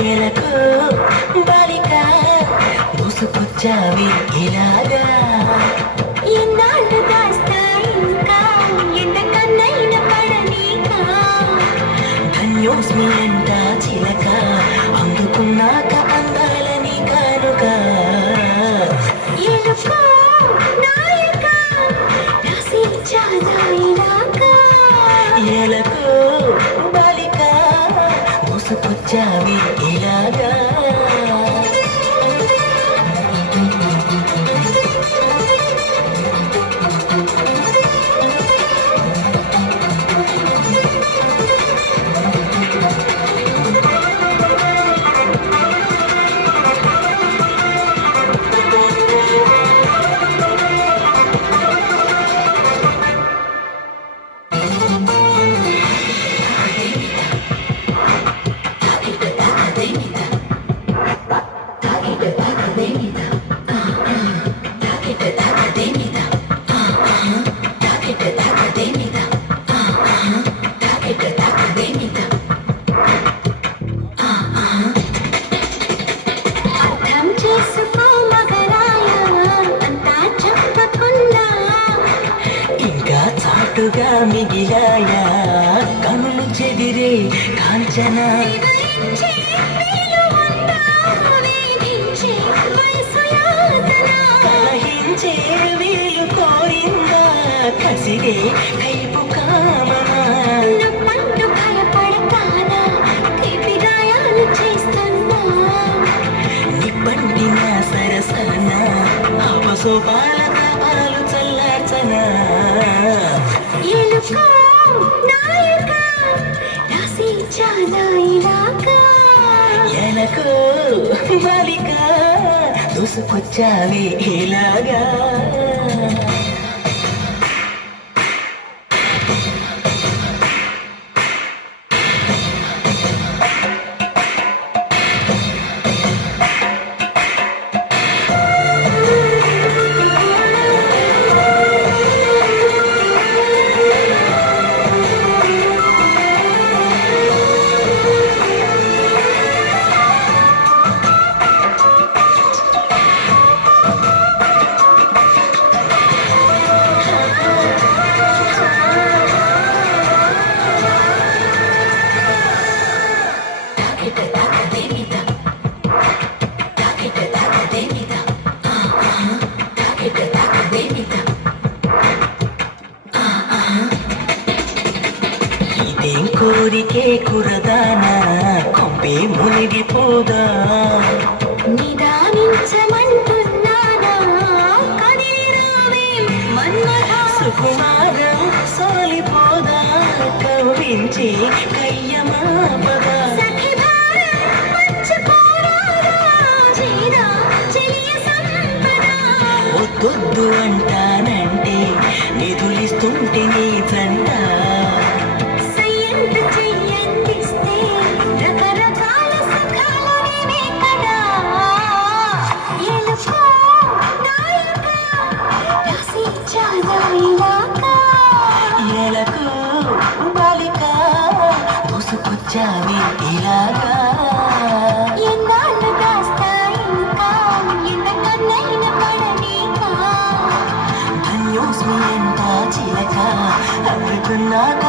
ఏలకు బాలిక ముసుకొచ్చావి ఇలాగా ఎన్నాళ్ళు దాస్తా ఇంకా ఎంతకన్నైన పడనీకా ధన్యోస్మి అంట చిలక అందుకున్నాక అందాలని కానుక ఏలుకో నాయక రసించాలా ఇలాగా ఏలకు బాలిక ముసుకొచ్చావి ఇలాగా అర్థం చేసుకో మగరాయ అంతా చెప్పకుండా ఇంకా చాటుగా మిగిలాయా కనులు చెదిరే కాంచన వివరించే వీలుందా వేధించే వయసు యాతన కలహించే వీలు కోరిందా కసిరే కైపు కామనా నవ్వంటూ భయపడతానా తీపి గాయాలు చేస్తున్నా నిప్పండిన సరసన అవసోపాల తాపాలు చల్లార్చనా ఏలుకో నాయక రసించాలా ఇలాగా ఎలకు బాలిక దూసుకొచ్చావి ఇలాగా ఇదేం కోరికే కురదానా కొంపే మునిగిపోదా నిదానించమంటున్నానా కదిలిరావేం మన్మథా సుకుమారం సాలిపోదా కవ్వించి కయ్యమాపదా సఖి భారం మర్చిపోరాదా చేదా చెలియ సంపద వద్దొద్దు అంటానంటే నిధులిస్తుంటే నీ జంట సయ్యంత చెయ్యందిస్తే రకరకాల సుఖాలు నీవే కదా ఏలుకో నాయక రసించాలా ఇలాగా ఎలకు బాలిక దూసుకొచ్చావి ఇలాగా ఎన్నాళ్ళు దాస్తా ఇంకా ఎంతకన్నైన పడనీకా ధన్యోస్మి అంట చిలక అందుకున్నాక